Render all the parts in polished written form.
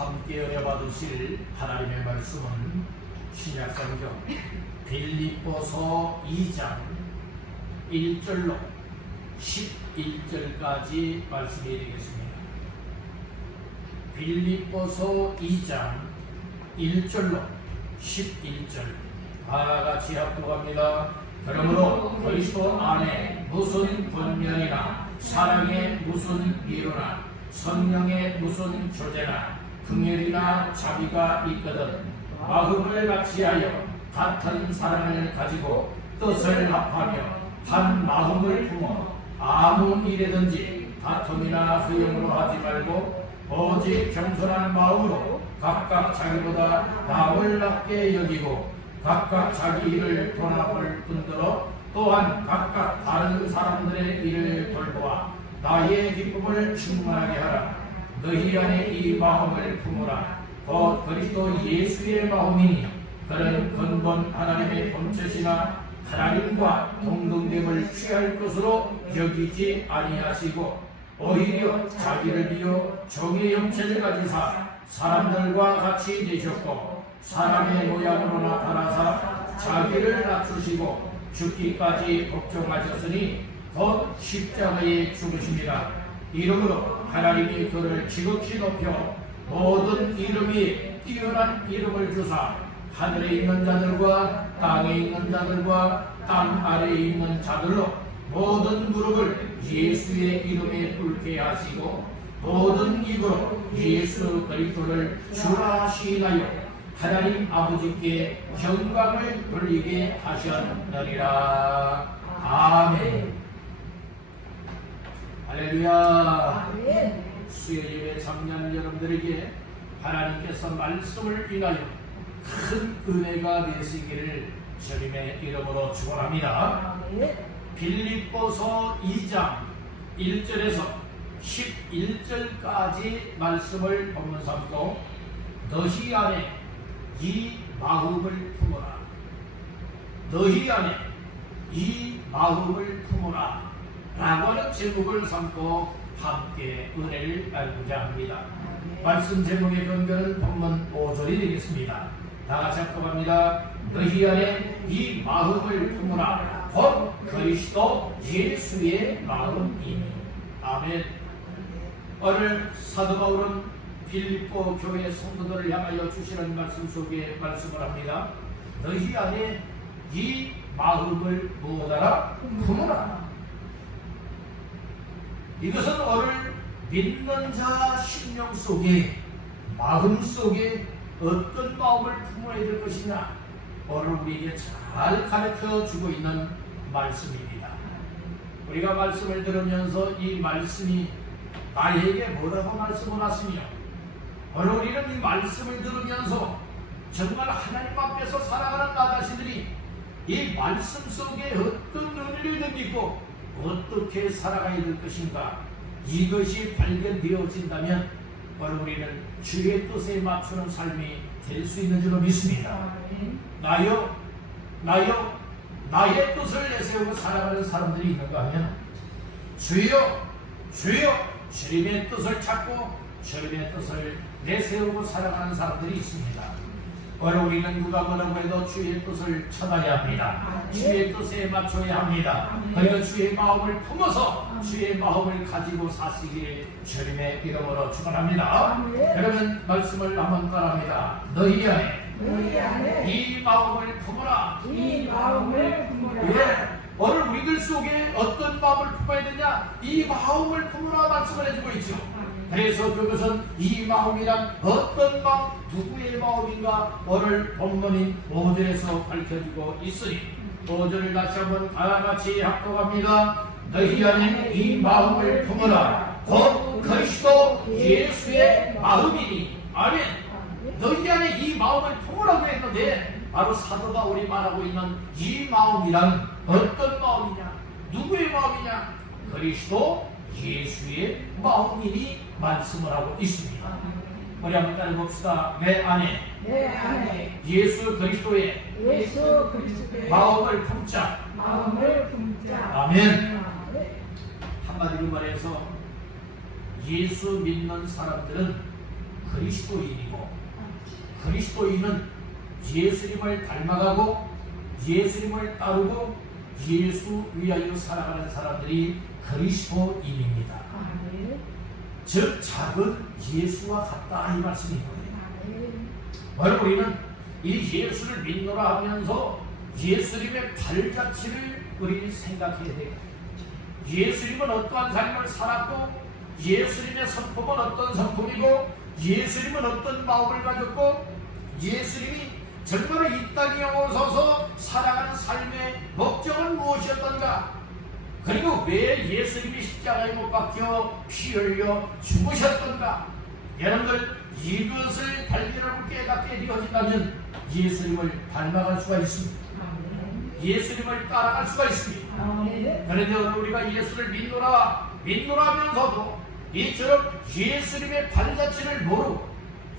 함께 은혜받으실 하나님의 말씀은 신약성경 빌립보서 2장 1절로 11절까지 말씀이 되겠습니다. 빌립보서 2장 1절로 11절 다같이 합독합니다. 그러므로 그리스도 안에 무슨 권면이나 사랑에 무슨 위로나 성령의 무슨 조제나 긍휼이나 자비가 있거든 마음을 같이하여 같은 사랑을 가지고 뜻을 합하며 한 마음을 품어 아무 일에든지 다툼이나 허용으로 하지 말고 오직 겸손한 마음으로 각각 자기보다 남을 낮게 여기고 각각 자기 일을 돌아볼 뿐더러 또한 각각 다른 사람들의 일을 돌보아 나의 기쁨을 충만하게 하라. 너희 안에 이 마음을 품으라. 곧 그리스도 예수의 마음이니 그는 근본 하나님의 본체시나 하나님과 동등됨을 취할 것으로 여기지 아니하시고 오히려 자기를 비워 종의 형체를 가지사 사람들과 같이 되셨고 사람의 모양으로 나타나사 자기를 낮추시고 죽기까지 복종하셨으니 곧 십자가에 죽으십니다. 이름으로 하나님이 그를 지극히 높여 모든 이름이 뛰어난 이름을 주사 하늘에 있는 자들과 땅에 있는 자들과 땅 아래에 있는 자들로 모든 무릎을 예수의 이름에 꿇게 하시고 모든 입으로 예수 그리스도를 주라 시인하여 하나님 아버지께 영광을 돌리게 하셨느니라. 아멘. 할렐루야. 수요예배 참여하는 여러분들에게 하나님께서 말씀을 인하여 큰 은혜가 되시기를 주님의 이름으로 축원합니다. 빌립보서 2장 1절에서 11절까지 말씀을 본문 삼고 너희 안에 이 마음을 품으라. 너희 안에 이 마음을 품으라 라고 하는 제목을 삼고 함께 은혜를 나누고자 합니다. 말씀 제목의 근거는 본문 5절이 되겠습니다. 다같이 합독합니다. 너희 안에 이 마음을 품으라. 곧 그리스도 예수의 마음이니. 아멘. 오늘 사도 바울은 빌립보 교회 성도들을 향하여 주시는 말씀 속에 말씀을 합니다. 너희 안에 이 마음을 무엇하라? 품으라. 이것은 오늘 믿는 자 심령 속에 마음 속에 어떤 마음을 품어야 될 것이냐 오늘 우리에게 잘 가르쳐 주고 있는 말씀입니다. 우리가 말씀을 들으면서 이 말씀이 나에게 뭐라고 말씀을 하시며 오늘 우리는 이 말씀을 들으면서 정말 하나님 앞에서 살아가는 나 자신들이 이 말씀 속에 어떤 의미를 느끼고 어떻게 살아가야 될 것인가 이것이 발견되어진다면 오늘 우리는 주의 뜻에 맞추는 삶이 될 수 있는 줄로 믿습니다. 나의 뜻을 내세우고 살아가는 사람들이 있는가 하면 주여 주님의 뜻을 찾고 주님의 뜻을 내세우고 살아가는 사람들이 있습니다. 오늘 우리는 누가 뭐라고 해도 주의 뜻을 찾아야 합니다. 주의 뜻에 맞춰야 합니다. 그리고 주의 마음을 품어서 주의 마음을 가지고 사시길 주님의 이름으로 축원합니다. 그러면 말씀을 한번 따라합니다. 너희 안에 이 마음을 품어라. 이 마음을 품어라. 예. 오늘 우리들 속에 어떤 마음을 품어야 되냐? 이 마음을 품으라 말씀을 해주고 있죠. 그래서 그것은 이 마음이란 어떤 마음, 누구의 마음인가 오늘 본문인 5절에서 밝혀지고 있으니 5절을 다시 한번 다같이 합독합니다. 너희 안에 이 마음을 품으라. 곧 그리스도 예수의 마음이니. 아멘. 너희 안에 이 마음을 품으라고 했는데 바로 사도 바울이 말하고 있는 이 마음이란 어떤 마음이냐? 누구의 마음이냐? 그리스도 예수의 마음이니 말씀을 하고 있습니다. 우리 한번 따라봅시다. 내 안에 예수 그리스도의 마음을 품자. 아멘. 한마디로 말해서 예수 믿는 사람들은 그리스도인이고, 그리스도인은 예수님을 닮아가고 예수님을 따르고 예수 위하여 살아가는 사람들이 그리스도인입니다. 즉 작은 예수와 같다 이 말씀인 거예요. 바로 우리는 이 예수를 믿노라 하면서 예수님의 발자취를 우리는 생각해야 돼요. 예수님은 어떠한 삶을 살았고, 예수님의 성품은 어떤 성품이고, 예수님은 어떤 마음을 가졌고, 예수님이 정말 이 땅에 오셔서 살아가는 삶의 목적은 무엇이었던가, 그리고 왜 예수님이 십자가에 못 박혀 피 흘려 죽으셨던가, 여러분들 이것을 발견하고 깨닫게 되어진다면 예수님을 닮아갈 수가 있습니다. 예수님을 따라갈 수가 있습니다. 그런데 우리가 예수를 믿노라면서도 이처럼 예수님의 발자취를 모르고,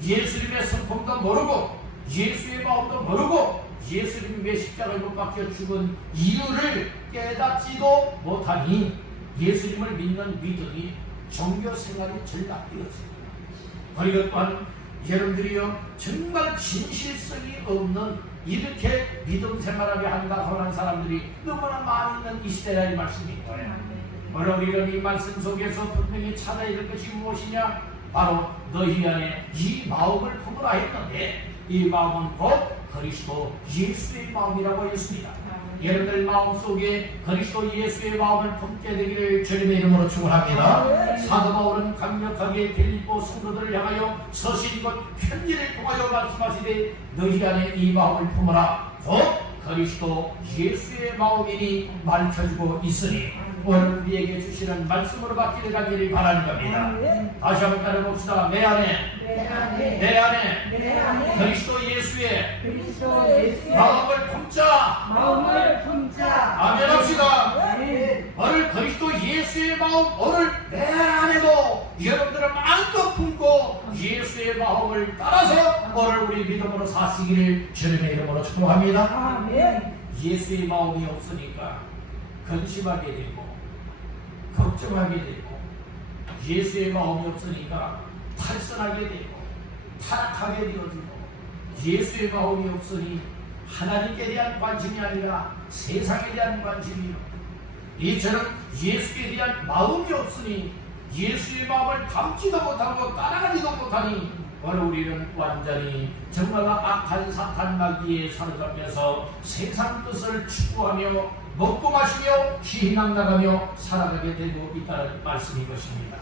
예수님의 성품도 모르고, 예수의 마음도 모르고, 예수님이 왜 십자가에 못 박혀 죽은 이유를 깨닫지도 못하니 예수님을 믿는 믿음이 종교 생활이 전락되었습니다. 그리고 또한 여러분들이요, 정말 진실성이 없는 이렇게 믿음 생활하게 한다고 하는 사람들이 너무나 많이 있는 이 시대라 이 말씀인 거예요. 오늘 우리는 이 말씀 속에서 분명히 찾아야 될 것이 무엇이냐? 바로 너희 안에 이 마음을 품으라 했는데, 이 마음은 곧 그리스도 예수의 마음이라고 했습니다. 여러분들 마음속에 그리스도 예수의 마음을 품게 되기를 주님의 이름으로 축원합니다. 사도 바울은 강력하게 빌립보 성도들을 향하여 서신 것 편지를 통하여 말씀하시되 너희 안에 이 마음을 품으라 곧 그리스도 예수의 마음이니 밝혀지고 있으니, 오늘 우리에게 주시는 말씀으로 받기를 간절히 바라는 겁니다. 다시 한번 따라봅시다. 내 안에 그리스도 예수의 마음을 품자. 아멘 합시다. 오늘 그리스도 예수의 마음, 오늘 내 안에도 여러분들은 마음껏 품고 예수의 마음을 따라서 오늘 우리 믿음으로 사시기를 주님의 이름으로 축복합니다. 예수의 마음이 없으니까 근심하게 되고 걱정하게 되고, 예수의 마음이 없으니까 탈선하게 되고 타락하게 되어지고, 예수의 마음이 없으니 하나님께 대한 관심이 아니라 세상에 대한 관심이요, 이처럼 예수에 대한 마음이 없으니 예수의 마음을 담지도 못하고 따라가지도 못하니 오늘 우리는 완전히 정말 악한 사탄 마귀에 사로잡혀서 세상 뜻을 추구하며 먹고 마시며 희망 나가며 살아가게 되고 있다는 말씀인 것입니다.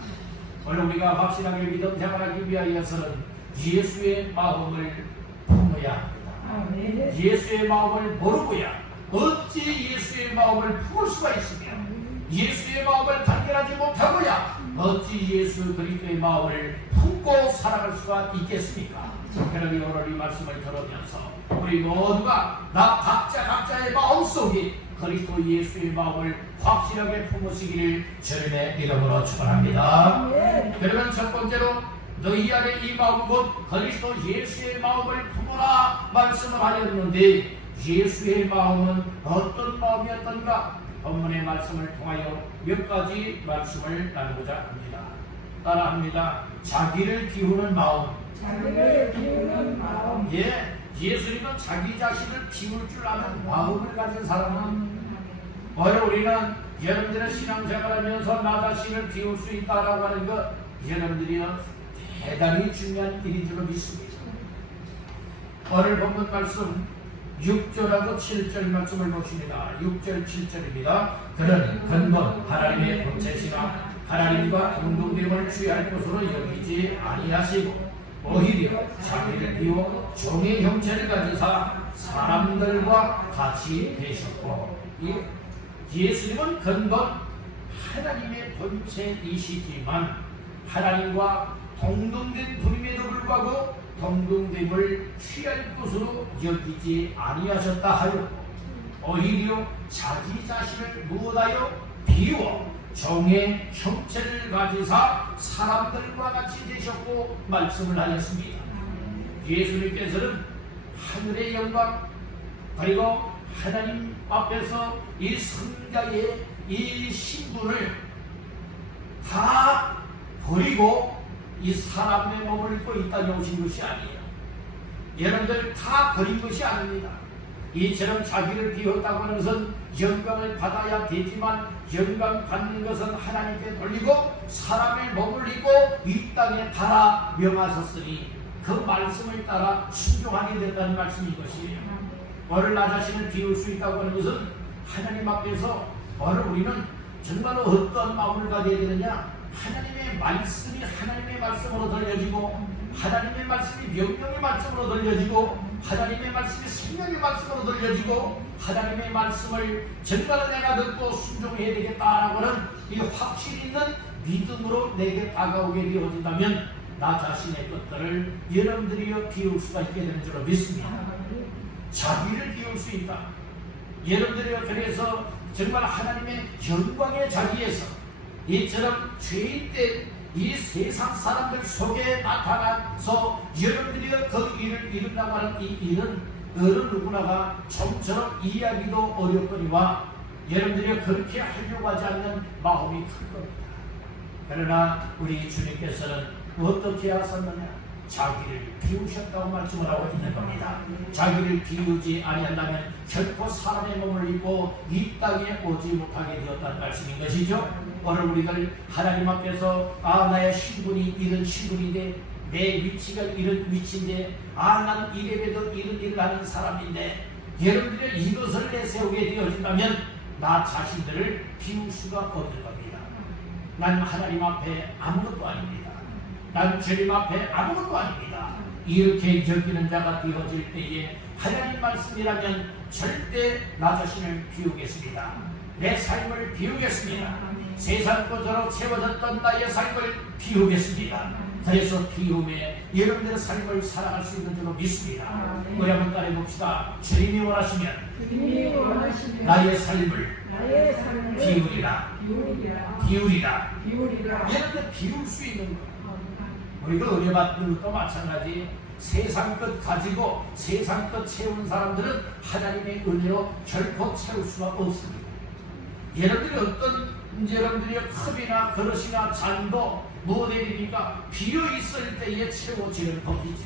오늘 우리가 확실하게 믿음 생활하기 위하여서는 예수의 마음을 품어야 합니다. 예수의 마음을 모르고야 어찌 예수의 마음을 품을 수가 있으며, 예수의 마음을 발견하지 못하고야 어찌 예수 그리스도의 마음을 품고 살아갈 수가 있겠습니까? 그러니 오늘 이 말씀을 들으면서 우리 모두가 각자의 마음속에 그리스도 예수의 마음을 확실하게 품으시기를 주님의 이름으로 축원합니다. 그러면 첫 번째로 너희 안에 이 마음 곧 그리스도 예수의 마음을 품으라 말씀을 하였는데, 예수의 마음은 어떤 마음이었던가? 본문의 말씀을 통하여 몇 가지 말씀을 나누고자 합니다. 따라합니다. 자기를 비우는 마음. 예, 예수님은 자기 자신을 비울 줄 아는 마음을 가진 사람은, 오늘 우리는 여러분들의 신앙생활하면서 나 자신을 비울 수 있다라고 하는 것, 여러분들이 대단히 중요한 일인 줄 믿습니다. 오늘 본문 말씀 6절하고 7절 말씀을 보십니다. 6절 7절입니다. 그는 근본 하나님의 본체시나 하나님과 공동됨을 취할 것으로 여기지 아니하시고 오히려 자기를 비워 종의 형체를 가지사 사람들과 같이 되셨고, 예수님은 근본 하나님의 본체이시지만 하나님과 동등된 분임에도 불구하고 동등됨을 취할 것으로 여기지 아니하셨다 하였고, 오히려 자기 자신을 무엇하여 비워 종의 형체를 가지사 사람들과 같이 되셨고 말씀을 하였습니다. 예수님께서는 하늘의 영광 그리고 하나님 앞에서 이 성자의 이 신분을 다 버리고 이 사람의 몸을 입고 이 땅에 오신 것이 아니에요. 여러분들 다 버린 것이 아닙니다. 이처럼 자기를 비웠다고 하는 것은 영광을 받아야 되지만 영광 받는 것은 하나님께 돌리고 사람의 몸을 입고 이 땅에 달아 명하셨으니 그 말씀을 따라 순종하게 됐다는 말씀인 것이에요. 오늘 나 자신을 비울 수 있다고 하는 것은 하나님 앞에서 오늘 우리는 정말로 어떤 마음을 가져야 되느냐, 하나님의 말씀이 하나님의 말씀으로 들려지고 하나님의 말씀이 명령의 말씀으로 들려지고 하나님의 말씀이 생명의 말씀으로 들려지고 하나님의 말씀을 정말로 내가 듣고 순종해야 되겠다라고 하는 이 확실히 있는 믿음으로 내게 다가오게 되어진다면 나 자신의 것들을 여러분들이 비울 수가 있게 되는 줄로 믿습니다. 자기를 비울 수 있다. 여러분들이 그래서 정말 하나님의 영광의 자리에서 이처럼 죄인 때 이 세상 사람들 속에 나타나서 여러분들이 그 일을 이룬다고 하는 이 일은 어느 누구나가 좀처럼 이해하기도 어렵거니와 여러분들이 그렇게 하려고 하지 않는 마음이 클 겁니다. 그러나 우리 주님께서는 어떻게 하셨느냐? 자기를 비우셨다고 말씀을 하고 있는 겁니다. 자기를 비우지 아니한다면 결코 사람의 몸을 입고 이 땅에 오지 못하게 되었다는 말씀인 것이죠. 오늘 우리들 하나님 앞에서 나의 신분이 이런 신분인데 내 위치가 이런 위치인데 난 이래봬도 이런 일을 하는 사람인데 여러분들이 이것을 내세우게 되어진다면 나 자신들을 비울 수가 없는 겁니다. 난 하나님 앞에 아무것도 아닙니다. 난 주님 앞에 아무것도 아닙니다. 이렇게 여기는 자가 되어질 때에 하나님 말씀이라면 절대 나 자신을 비우겠습니다. 내 삶을 비우겠습니다. 세상 것으로 채워졌던 나의 삶을 비우겠습니다. 그래서 비움에 여러분들의 삶을 살아갈 수 있는 줄로 믿습니다. 우리 한번 따라해봅시다. 주님이 원하시면 나의 삶을 비우리라. 여러분들 비울 수 있는 거예요. 우리가 은혜 받는 것도 마찬가지. 세상 것 가지고 세상 것 채운 사람들은 하나님의 은혜로 결코 채울 수가 없습니다. 여러분들이 어떤 여러분들의 컵이나 그릇이나 잔도 모델이니까 비어있을 때에 채워지는 법이죠.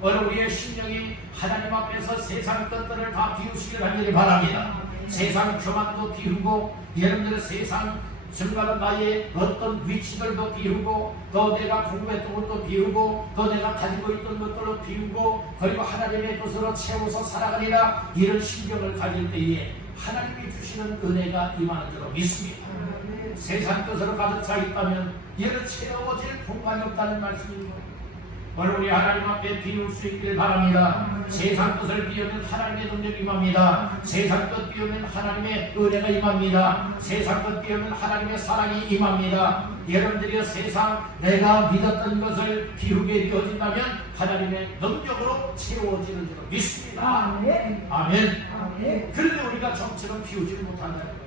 오늘 우리의 심령이 하나님 앞에서 세상 것들을 다 비우시길 하기를 바랍니다. 세상 교만도 비우고 여러분들의 세상 정말로 나의 어떤 위치들도 비우고 또 내가 공부했던 것도 비우고 또 내가 가지고 있던 것들도 비우고 그리고 하나님의 것으로 채워서 살아가리라 이런 심령을 가질 때에 하나님이 주시는 은혜가 임하는 줄로 믿습니다. 세상 것으로 가득 차 있다면 얘는 채워질 공간이 없다는 말씀입니다. 오늘 우리 하나님 앞에 비울 수 있길 바랍니다. 세상 것을 비우면 하나님의 능력이 임합니다. 세상 것 비우면 하나님의 은혜가 임합니다. 세상 것 비우면 하나님의 사랑이 임합니다. 여러분들이 세상 내가 믿었던 것을 비우게 되어진다면 하나님의 능력으로 채워지는 줄로 믿습니다. 아멘. 그런데 우리가 좀처럼 비우지를 못한다는 거예요.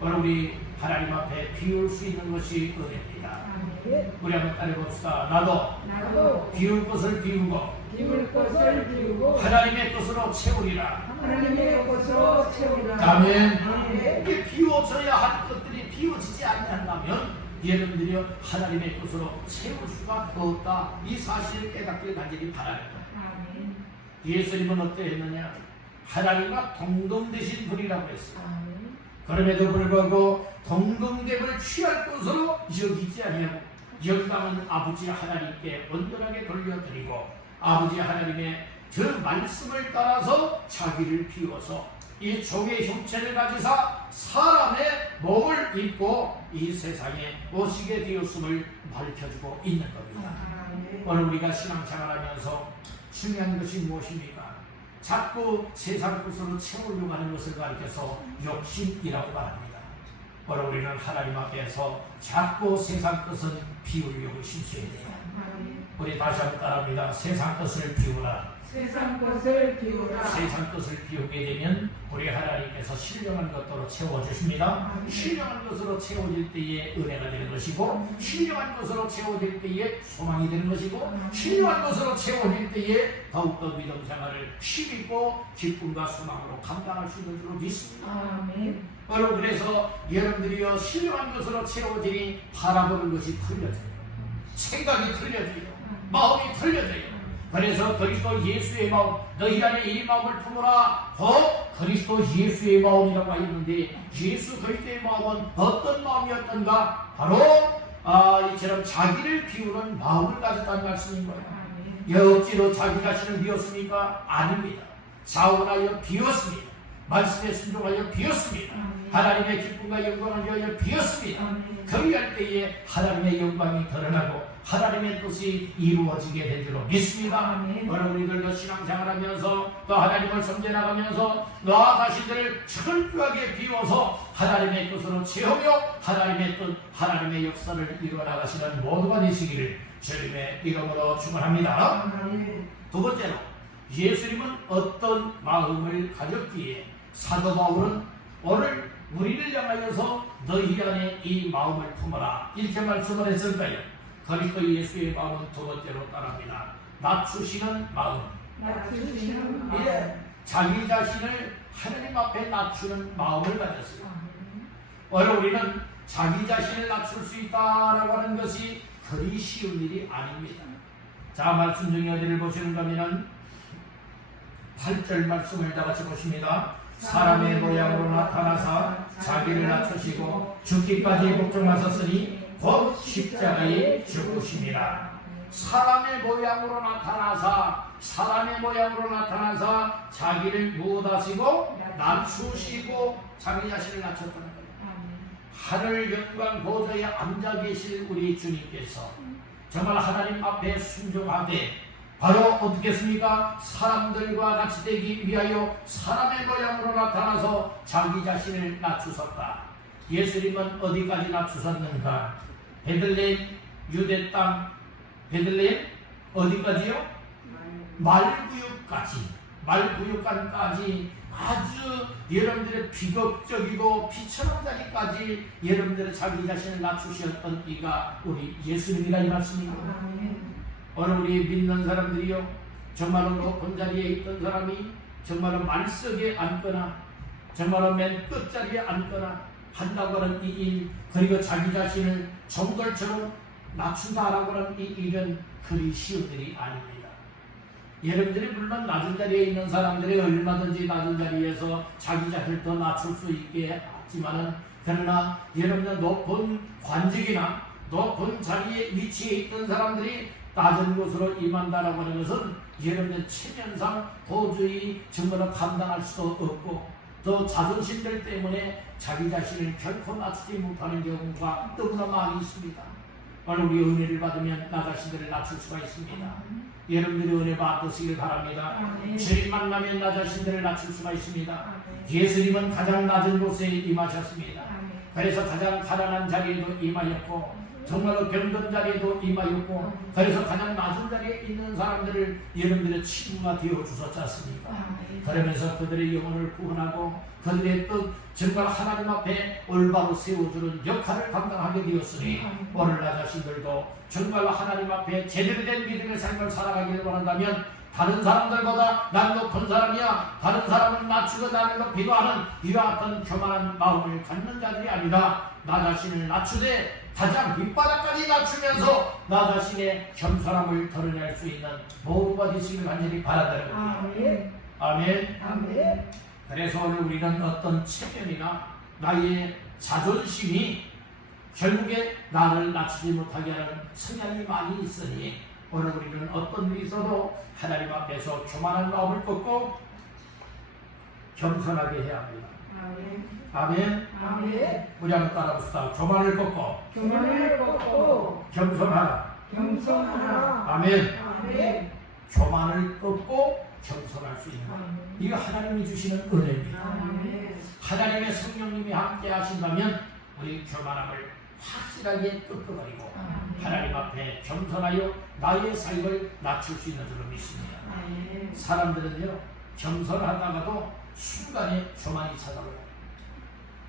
오늘 우리 하나님 앞에 비울 수 있는 것이 은혜입니다. 우리 한번 따라해봅시다. 나도 비울 것을 비우고 하나님의 것으로 채우리라. 아멘. 이게 비워져야 할 것들이 비워지지 않는다면 여러분들이 하나님의 것으로 채울 수가 없다. 이 사실을 깨닫길 간절히 바라는 거예요. 예수님은 어떻게 했느냐? 하나님과 동등되신 분이라고 했어요. 그럼에도 불구하고 동등됨을 취할 것으로 여기지 아니하고 영광은 아버지 하나님께 온전하게 돌려드리고 아버지 하나님의 그 말씀을 따라서 자기를 비워서 이 종의 형체를 가지사 사람의 몸을 입고 이 세상에 오시게 되었음을 밝혀주고 있는 겁니다. 오늘 우리가 신앙생활하면서 중요한 것이 무엇입니까? 자꾸 세상 것으로 채우려고 하는 것을 가리켜서 욕심이라고 말합니다. 오늘 우리는 하나님 앞에서 자꾸 세상 것은 비우려고 힘써야 돼요. 우리 다시 한번 따라합니다. 세상 것을 비우라. 세상 것을 비우게 되면 우리 하나님께서 신령한 것으로 채워주십니다. 신령한 것으로 채워질 때에 은혜가 되는 것이고 신령한 것으로 채워질 때에 소망이 되는 것이고 신령한 것으로 채워질 때에 더욱더 믿음 생활을 힘있고 기쁨과 소망으로 감당할 수 있는 줄로 믿습니다. 여러분 그래서 여러분들이요 신령한 것으로 채워지니 바라보는 것이 풀려져요. 생각이 틀려져요. 마음이 틀려져요. 그래서 그리스도 예수의 마음, 너희 안에 이 마음을 품으라. 그리스도 예수의 마음이라고 하였는데, 예수 그리스도의 마음은 어떤 마음이었던가? 바로 이처럼 자기를 비우는 마음을 가졌다는 말씀인 거예요. 억지로 자기 자신을 비웠습니까? 아닙니다. 사원하여 비웠습니다. 말씀에 순종하여 비웠습니다. 하나님의 기쁨과 영광을 위하여 비웠습니다. 그리할 때에 하나님의 영광이 드러나고 하나님의 뜻이 이루어지게 된 줄로 믿습니다. 여러분들도 신앙생활하면서 또 하나님을 섬겨나가면서 나 자신들을 철저하게 비워서 하나님의 뜻으로 채우며 하나님의 뜻, 하나님의 역사를 이루어나가시는 모두가 되시기를 주님의 이름으로 축원합니다. 두 번째로, 예수님은 어떤 마음을 가졌기에 사도 바울은 오늘 우리를 향하여서 너희 안에 이 마음을 품어라 이렇게 말씀을 했을까요? 그리스도 예수의 마음은 두 번째로 따릅니다. 낮추시는 마음. 자기 자신을 하나님 앞에 낮추는 마음을 가졌어요. 오늘 우리는 자기 자신을 낮출 수 있다라고 하는 것이 그리 쉬운 일이 아닙니다. 자, 말씀 중에 어디를 보시는가 하면은 8절 말씀을 다 같이 보십니다. 사람의 모양으로 나타나사 자기를 낮추시고 죽기까지 복종하셨으니 곧 십자가에 죽으심이라. 사람의 모양으로 나타나사 자기를 무엇하시고 낮추시고 자기 자신을 낮췄다는 거예요. 하늘 영광 보좌에 앉아 계실 우리 주님께서 정말 하나님 앞에 순종하되 바로 어떻게 했습니까? 사람들과 같이 되기 위하여 사람의 모양으로 나타나서 자기 자신을 낮추셨다. 예수님은 어디까지 낮추셨는가? 베들레헴 유대 땅, 베들레헴 어디까지요? 말구역까지 아주 여러분들의 비극적이고 비천한 자리까지 여러분들의 자기 자신을 낮추셨던 이가 우리 예수님이라 이 말씀입니다. 오늘 우리 믿는 사람들이요, 정말로 높은 자리에 있던 사람이 정말로 말석에 앉거나 정말로 맨 끝자리에 앉거나 한다고 하는 이 일, 그리고 자기 자신을 정돌처럼 낮춘다라고 하는 이 일은 그리 쉬운 일이 아닙니다. 여러분들이 물론 낮은 자리에 있는 사람들이 얼마든지 낮은 자리에서 자기 자신을 더 낮출 수 있게 하지만은, 그러나 여러분들 높은 관직이나 높은 자리에 위치해 있던 사람들이 낮은 곳으로 임한다라고 하는 것은 여러분의 체면상 도저히 정말로 감당할 수도 없고, 또 자존심들 때문에 자기 자신을 결코 낮추지 못하는 경우가 너무나 많이 있습니다. 오늘 우리 은혜를 받으면 나 자신들을 낮출 수가 있습니다. 여러분들이 은혜 받으시길 바랍니다. 주님 만나면 나 자신들을 낮출 수가 있습니다. 예수님은 가장 낮은 곳에 임하셨습니다. 그래서 가장 가난한 자리에도 임하였고 정말로 병든 자리에도 임하였고, 그래서 가장 낮은 자리에 있는 사람들을 여러분들의 친구가 되어주셨지 않습니까? 그러면서 그들의 영혼을 구원하고 그들의 뜻 정말 하나님 앞에 올바로 세워주는 역할을 감당하게 되었으니 오늘 나 자신들도 정말로 하나님 앞에 제대로 된 믿음의 삶을 살아가기를 원한다면, 다른 사람들보다 난 높은 사람이야, 다른 사람은 낮추고 나를 높이고 하는 이와 같은 교만한 마음을 갖는 자들이 아니라 나 자신을 낮추되 가장 밑바닥까지 낮추면서 나 자신의 겸손함을 드러낼 수 있는 모두가 되시길 간절히 바라드립니다. 아멘. 그래서 오늘 우리는 어떤 체면이나 나의 자존심이 결국에 나를 낮추지 못하게 하는 성향이 많이 있으니, 오늘 우리는 어떤 일이 있어도 하나님 앞에서 교만한 마음을 꺾고 겸손하게 해야 합니다. 아멘. 우리 한번 따라합시다. 교만을 꺾고 겸손하라. 아멘. 교만을 꺾고 겸손할 수 있는 것, 이거 하나님이 주시는 은혜입니다. 하나님의 성령님이 함께 하신다면 우리 교만함을 확실하게 꺾어버리고 하나님 앞에 겸손하여 나의 삶을 낮출 수 있는 줄로 믿습니다. 사람들은요, 겸손하다가도 순간에 교만이 찾아와요.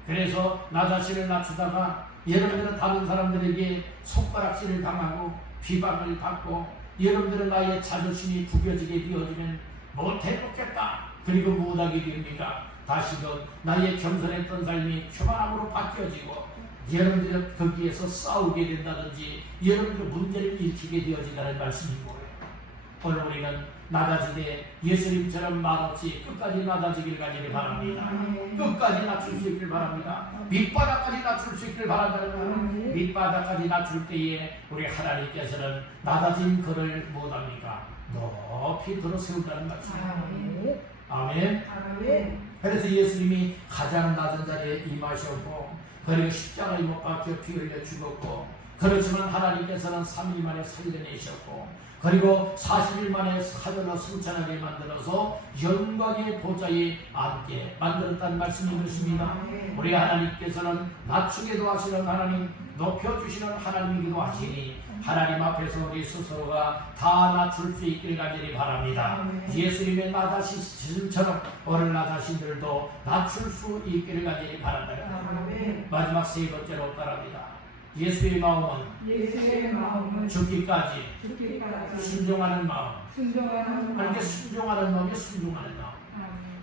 그래서 나 자신을 낮추다가 여러분들은 다른 사람들에게 손가락질을 당하고 비방을 받고, 여러분들은 나의 자존심이 구겨지게 되어지면 못해놓겠다, 그리고 무엇하게 됩니까? 다시금 나의 겸손했던 삶이 교만함으로 바뀌어지고 여러분들이 거기에서 싸우게 된다든지 여러분들의 문제를 일으키게 되어진다는 말씀인 거예요. 오늘 우리는 낮아지되 예수님처럼 말없이 끝까지 낮아지길 가지기 바랍니다. 끝까지 낮출 수 있길 바랍니다. 밑바닥까지 낮출 수 있길 바란다는 거예요. 밑바닥까지 낮출 때에 우리 하나님께서는 낮아진 그를 못합니까? 높이 들어 세운다는 말씀이에요. 아멘. 그래서 예수님이 가장 낮은 자리에 임하셨고 그리고 십자가에 못 박혀 피 흘려 죽었고, 그렇지만 하나님께서는 3일 만에 살려내셨고, 그리고 40일 만에 하늘로 승천하게 만들어서 영광의 보좌에 앉게 만들었다는 말씀인 것입니다. 우리 하나님께서는 낮추기도 하시는 하나님, 높여주시는 하나님이기도 하시니 하나님 앞에서 우리 스스로가 다 낮출 수 있길 간절히 바랍니다. 예수님의 낮아지심처럼 오늘 낮아신들도 낮출 수 있기를 간절히 바랍니다. 마지막 세 번째로 따릅니다. 예수의 마음은 죽기까지 순종하는 마음. 그렇게 순종하는 마음이 순종하는 마음.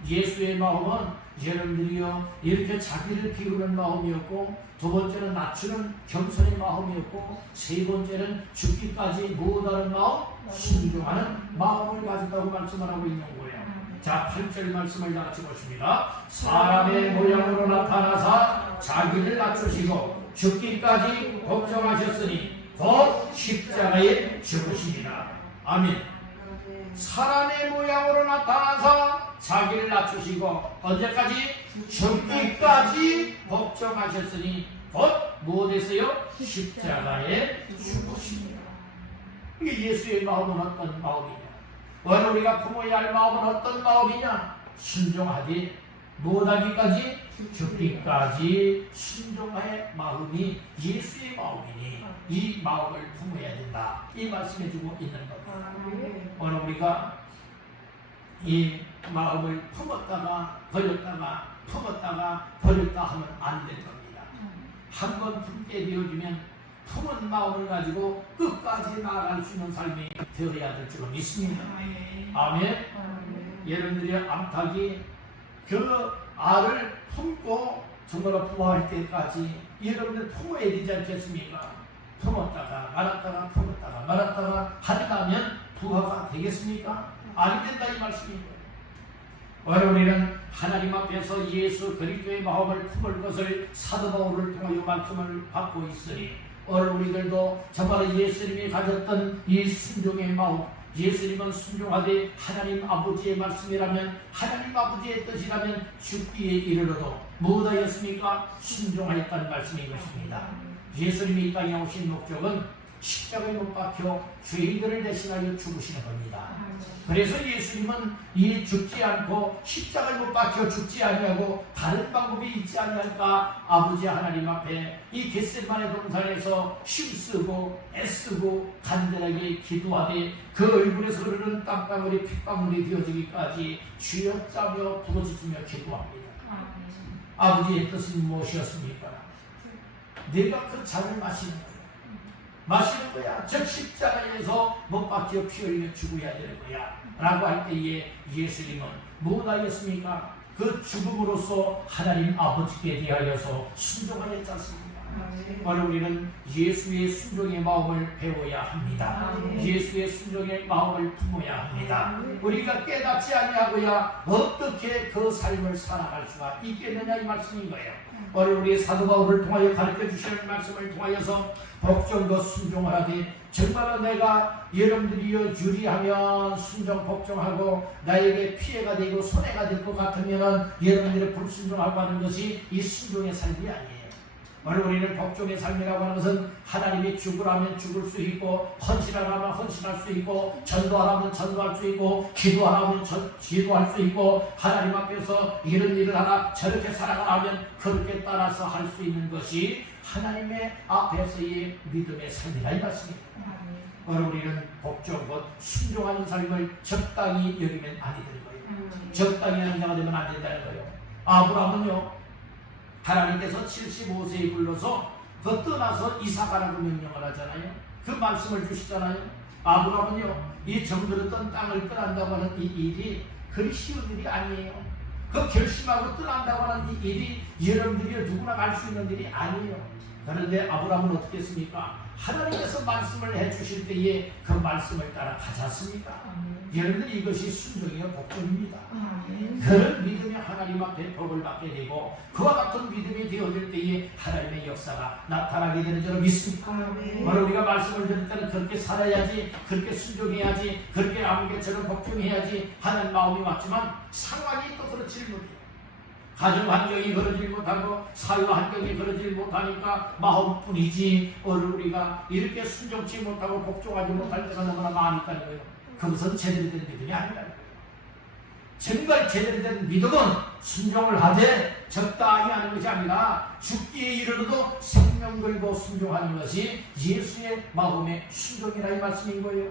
예수의 마음은 여러분들이요 이렇게 자기를 비우는 마음이었고, 두 번째는 낮추는 겸손의 마음이었고, 세 번째는 죽기까지 무엇하는 마음? 순종하는 마음을 가졌다고 말씀을 하고 있는 거예요. 자, 8절 말씀을 다 같이 보십니다. 사람의 모양으로 나타나사 자기를 낮추시고 죽기까지 걱정하셨으니 곧 십자가에 죽으시니라. 아멘. 사람의 모양으로 나타나서 자기를 낮추시고 언제까지? 죽기까지 걱정하셨으니 곧 무엇에서요? 십자가에 죽으시니라. 이게 예수의 마음은 어떤 마음이냐? 오늘 우리가 품어야 할 마음은 어떤 마음이냐? 순종하되 무엇하기까지? 죽기까지 순종의 마음이 예수의 마음이니 이 마음을 품어야 된다. 이 말씀해 주고 있는 겁니다. 오늘 우리가 이 마음을 품었다가 버렸다가 품었다가 버렸다 하면 안 될 겁니다. 한번 품게 되어지면 품은 마음을 가지고 끝까지 나아갈 수 있는 삶이 되어야 될 줄 믿습니다. 아멘. 여러분들이 암탉이 그 알을 품고 정말로 부화할 때까지 여러분들 품어야 되지 않겠습니까? 품었다가 말았다가 품었다가 말았다가 한다면 부화가 되겠습니까? 안 된다 이 말씀입니다. 오늘 우리는 하나님 앞에서 예수 그리스도의 마음을 품을 것을 사도 바울을 통하여 말씀을 받고 있으니 오늘 우리들도 정말 예수님이 가졌던 이 순종의 마음, 예수님은 순종하되 하나님 아버지의 말씀이라면 하나님 아버지의 뜻이라면 죽기에 이르러도 무엇하였습니까? 순종하였다는 말씀인 것입니다. 예수님이 이 땅에 오신 목적은 십자가에 못 박혀 죄인들을 대신하여 죽으시는 겁니다. 그래서 예수님은 이 죽지 않고 십자가에 못 박혀 죽지 아니하고 다른 방법이 있지 않을까? 아버지 하나님 앞에 이 겟세마네 동산에서 힘쓰고 애쓰고 간절하게 기도하되 그 얼굴에서 흐르는 땀방울이 핏방울이 되어지기까지 쥐어짜며 부르짖으며 기도합니다. 아버지의 뜻은 무엇이었습니까? 내가 그 잔을 마시는 거야. 마시는 거야. 즉 십자가에서 못 박혀 피 흘려 죽어야 되는 거야 라고 할 때에 예수님은 무엇하였습니까? 그 죽음으로써 하나님 아버지께 대하여서 순종하였지 않습니까? 오늘 우리는 예수의 순종의 마음을 배워야 합니다. 예수의 순종의 마음을 품어야 합니다. 우리가 깨닫지 아니하고야 어떻게 그 삶을 살아갈 수가 있겠느냐 이 말씀인 거예요. 오늘 우리 사도 바울을 통하여 가르쳐 주시는 말씀을 통하여서 복종과 순종을 하되 정말로 내가 여러분들이 유리하면 순종 복종하고 나에게 피해가 되고 손해가 될 것 같으면 여러분들이 불순종하고 하는 것이 이 순종의 삶이 아니에요. 오늘 우리는 복종의 삶이라고 하는 것은 하나님이 죽으라면 죽을 수 있고 헌신하라면 헌신할 수 있고 전도하라면 전도할 수 있고 기도하라면 기도할 수 있고 하나님 앞에서 이런 일을 하라 저렇게 살아가라면 그렇게 따라서 할 수 있는 것이 하나님의 앞에서의 믿음의 삶이라 이 말씀입니다. 오늘 우리는 복종 곧 순종하는 삶을 적당히 여기면 아니 되는 거예요. 적당히 하는 자가 되면 안 된다는 거예요. 아브라함은요 하나님께서 75세에 불러서 그 떠나서 이사가라고 명령을 하잖아요. 그 말씀을 주시잖아요. 아브라함은요 이 정들었던 땅을 떠난다고 하는 이 일이 그리 쉬운 일이 아니에요. 그 결심하고 떠난다고 하는 이 일이 여러분들이 누구나 갈 수 있는 일이 아니에요. 그런데 아브라함은 어떻게 했습니까? 하나님께서 말씀을 해주실 때에 그 말씀을 따라 가지 않습니까? 여러분들 이것이 순종이요 복종입니다. 그런 믿음이 하나님 앞에 복을 받게 되고 그와 같은 믿음이 되어질 때에 하나님의 역사가 나타나게 되는 줄 믿습니다. 바로 우리가 말씀을 들을 때는 그렇게 살아야지, 그렇게 순종해야지, 그렇게 아무개처럼 복종해야지 하는 마음이 왔지만 상황이 또 그렇지 못해요. 가정 환경이 그러질 못하고 사회 환경이 그러질 못하니까 마음뿐이지 우리가 이렇게 순종치 못하고 복종하지 못할 때가 너무나 많이 있다는 거예요. 그것은 제대로 된 믿음이 아니라는 거예요. 정말 제대로 된 믿음은 순종을 하되 적당히 하는 것이 아니라 죽기에 이르러도 생명 걸고 순종하는 것이 예수의 마음의 순종이라 이 말씀인 거예요.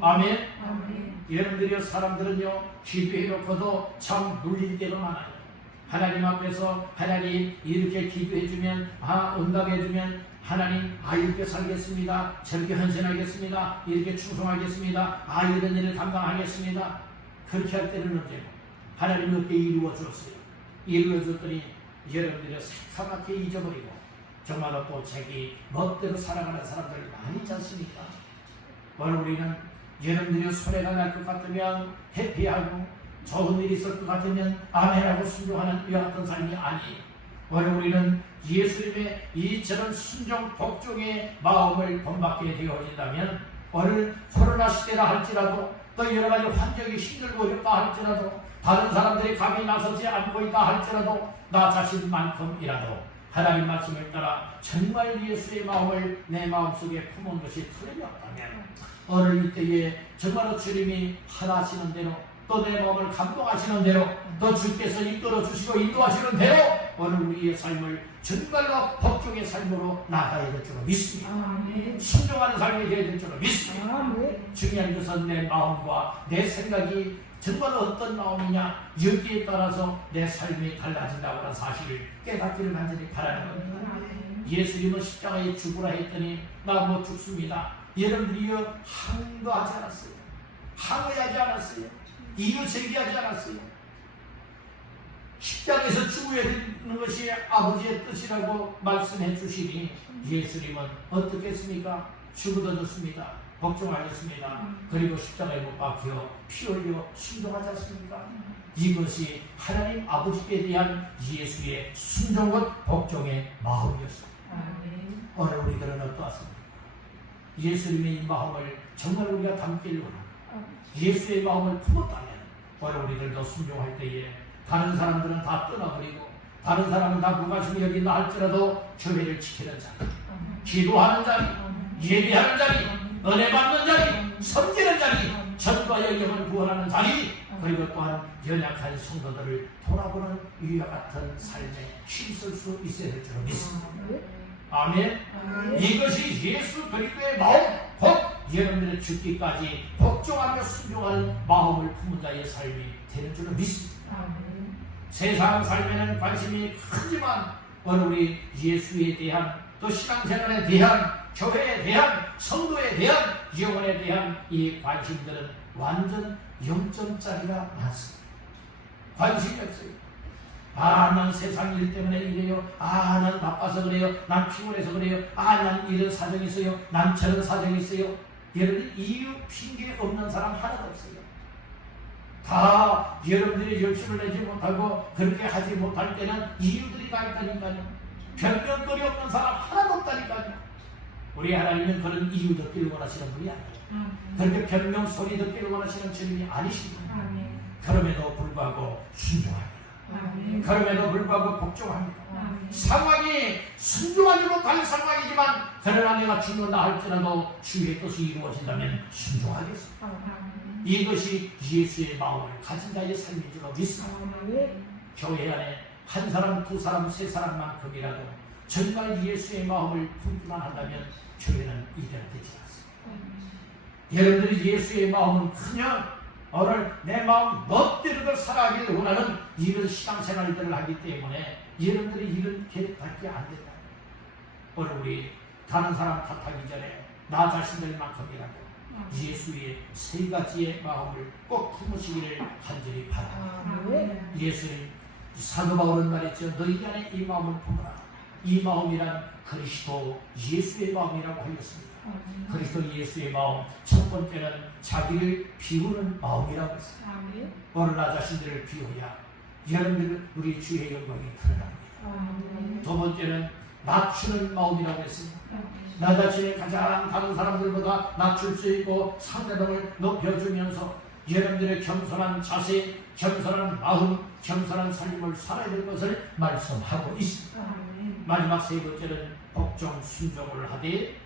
아멘. 여러분들이요, 사람들은요 기도해놓고도 참 눌릴 때가 많아요. 하나님 앞에서 하나님 이렇게 기도해주면 응답해주면 하나님 이렇게 살겠습니다, 저렇게 헌신하겠습니다, 이렇게 충성하겠습니다, 이런 일을 감당하겠습니다. 그렇게 할 때는 언제고 하나님이 그렇게 이루어줬어요. 이루어줬더니 여러분들이 새카맣게 잊어버리고 정말로 또 자기 멋대로 살아가는 사람들 많이 있지 않습니까? 오늘 우리는 여러분들이 손해가 날 것 같으면 회피하고 좋은 일이 있을 것 같으면 아멘하고 순종하는 이와 같은 삶이 아니에요. 오늘 우리는 예수님의 이처럼 순종 복종의 마음을 본받게 되어진다면 오늘 코로나 시대라 할지라도 또 여러 가지 환경이 힘들고 어렵다 할지라도 다른 사람들이 감히 나서지 않고 있다 할지라도 나 자신만큼이라도 하나님 말씀을 따라 정말 예수의 마음을 내 마음속에 품은 것이 틀림없다면 오늘 이때에 정말로 주님이 하나하시는 대로 또 내 마음을 감동하시는 대로 또 주께서 이끌어 주시고 인도하시는 대로 오늘 우리의 삶을 정말로 복종의 삶으로 나아가야 될 줄로 믿습니다. 순종하는 삶이 되어야 될 줄로 믿습니다. 중요한 것은 내 마음과 내 생각이 정말로 어떤 마음이냐 여기에 따라서 내 삶이 달라진다고 하는 사실을 깨닫기를 간절히 바라는 겁니다. 예수님은 십자가에 죽으라 했더니 나 못 죽습니다. 여러분들이요 항거하지 않았어요. 항의하지 않았어요. 이유 제기하지 않았어요. 십자가에서 죽어야 되는 것이 아버지의 뜻이라고 말씀해 주시니 예수님은 어떻게 했습니까? 죽어졌습니다. 복종하셨습니다. 그리고 십자가에 못 박혀 피 흘려 순종하지 않습니까? 이것이 하나님 아버지께 대한 예수의 순종과 복종의 마음이었습니다. 오늘 우리들은 어떠하십니까? 예수님의 이 마음을 정말 우리가 담기를 원합니다. 예수의 마음을 품었다면 오늘 우리들도 순종할 때에 다른 사람들은 다 떠나버리고 다른 사람은 다 무관심히 여긴다 할지라도 교회를 지키는 자리, 기도하는 자리, 예배하는 자리, 은혜 받는 자리, 섬기는 자리, 전과 영역을 구원하는 자리, 그리고 또한 연약한 성도들을 돌아보는 이와 같은 삶에 힘쓸 수 있어야 될 줄 믿습니다. 아멘. 이것이 예수 그리스도의 마음, 곧 여러분들의 죽기까지 복종하며 순종하는 마음을 품은 자의 삶이 되는 줄로 믿습니다. 세상 삶에는 관심이 크지만 오늘 우리 예수에 대한 또 신앙생활에 대한 교회에 대한 성도에 대한 영혼에 대한 이 관심들은 완전 0점짜리가 많습니다. 관심이 없어요. 난 세상 일 때문에 이래요. 난 바빠서 그래요. 난 피곤해서 그래요. 난 이런 사정이 있어요. 난 저런 사정이 있어요. 여러분 이유 핑계 없는 사람 하나도 없어요. 다 여러분들이 열심을 내지 못하고 그렇게 하지 못할 때는 이유들이 다 있다니까요. 변명거리 없는 사람 하나도 없다니까요. 우리 하나님은 그런 이유 듣기를 원하시는 분이 아니에요. 그렇게 변명 소리 듣기를 원하시는 주님이 아니십니다. 그럼에도 불구하고 순종합니다. 그럼에도 불구하고 복종합니다. 상황이 순종하지 못할 상황이지만 그러나 내가 죽는다 할지라도 주의 뜻이 이루어진다면 순종하겠습니다. 이것이 예수의 마음을 가진 자의 삶인 줄로 믿습니다. 교회 안에 한 사람, 두 사람, 세 사람만큼이라도 정말 예수의 마음을 품기만 한다면 교회는 이대로 되지 않습니다. 여러분들이 예수의 마음은 그냥 오늘 내 마음 멋대로 살아가기를 원하는 이런 신앙생활들을 하기 때문에 여러분들이 이렇게 밖에 안 된다. 오늘 우리 다른 사람 탓하기 전에 나 자신들만큼이라도 예수의 세 가지의 마음을 꼭 품으시기를 간절히 바랍니다. 예수님 사도 바울은 말했죠. 너희 안에 이 마음을 품으라. 이 마음이란 그리스도 예수의 마음이라고 하였습니다. 그리스도 예수의 마음, 첫 번째는 자기를 비우는 마음이라고 했습니다. 오늘 나 자신들을 비워야 여러분들 우리 주의 영광이 드러납니다. 두 번째는 낮추는 마음이라고 했습니다. 나 자신을 가장 다른 사람들보다 낮출 수 있고 상대방을 높여주면서 여러분들의 겸손한 자세, 겸손한 마음, 겸손한 삶을 살아야 될 것을 말씀하고 있습니다. 마지막 세 번째는 복종 순종을 하되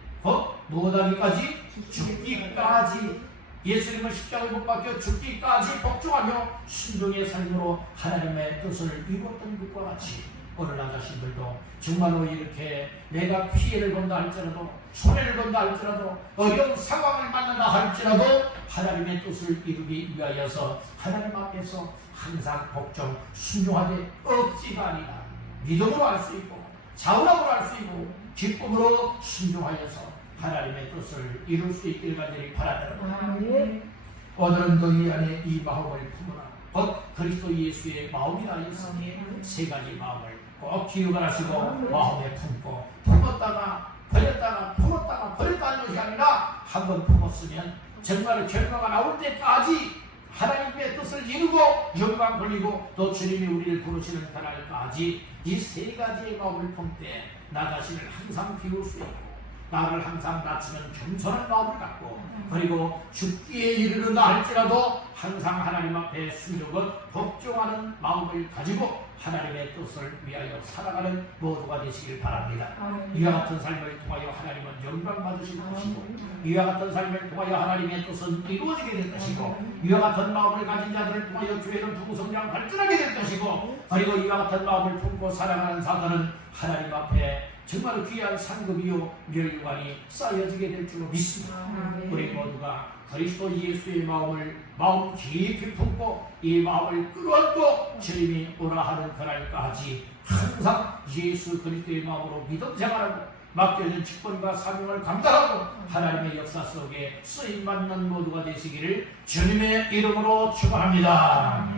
무엇하기까지? 죽기까지. 예수님은 십자가에 못 박혀 죽기까지 복종하며 순종의 삶으로 하나님의 뜻을 이루었던 것과 같이 오늘 나 자신들도 정말로 이렇게 내가 피해를 본다 할지라도 손해를 본다 할지라도 어려운 상황을 만난다 할지라도 하나님의 뜻을 이루기 위하여서 하나님 앞에서 항상 복종 순종하되 억지가 아니라 믿음으로 할 수 있고 자원함으로 할 수 있고 기쁨으로 순종하여서 하나님의 뜻을 이룰 수 있길 간절히 바라는 오늘은 너희 안에 이 마음을 품으라. 곧 그리스도 예수의 마음이라 했으니 세 가지 마음을 꼭 기억하시고 마음에 품고 품었다가 버렸다가 품었다가 버렸다는 것이 아니라 한번 품었으면 정말 결과가 나올 때까지 하나님의 뜻을 이루고 영광 돌리고 또 주님이 우리를 부르시는 그날까지 이 세 가지의 마음을 품되 나 자신을 항상 비울 수 있고 나를 항상 낮추는 겸손한 마음을 갖고 그리고 죽기에 이르는다 할지라도 항상 하나님 앞에 순종은 복종하는 마음을 가지고 하나님의 뜻을 위하여 살아가는 모두가 되시길 바랍니다. 이와 같은 삶을 통하여 하나님은 영광 받으실 것이고 이와 같은 삶을 통하여 하나님의 뜻은 이루어지게 될 것이고 이와 같은 마음을 가진 자들을 통하여 교회는 부부성장 발전하게 될 것이고 그리고 이와 같은 마음을 품고 살아가는 자들은 하나님 앞에 정말 귀한 상급이요 멸류관이 쌓여지게 될 줄 믿습니다. 우리 모두가 그리스도 예수의 마음을 마음 깊이 품고 이 마음을 끌어안고 주님이 오라 하는 그날까지 항상 예수 그리스도의 마음으로 믿음 생활하고 맡겨진 직분과 사명을 감당하고 하나님의 역사 속에 쓰임받는 모두가 되시기를 주님의 이름으로 축원합니다.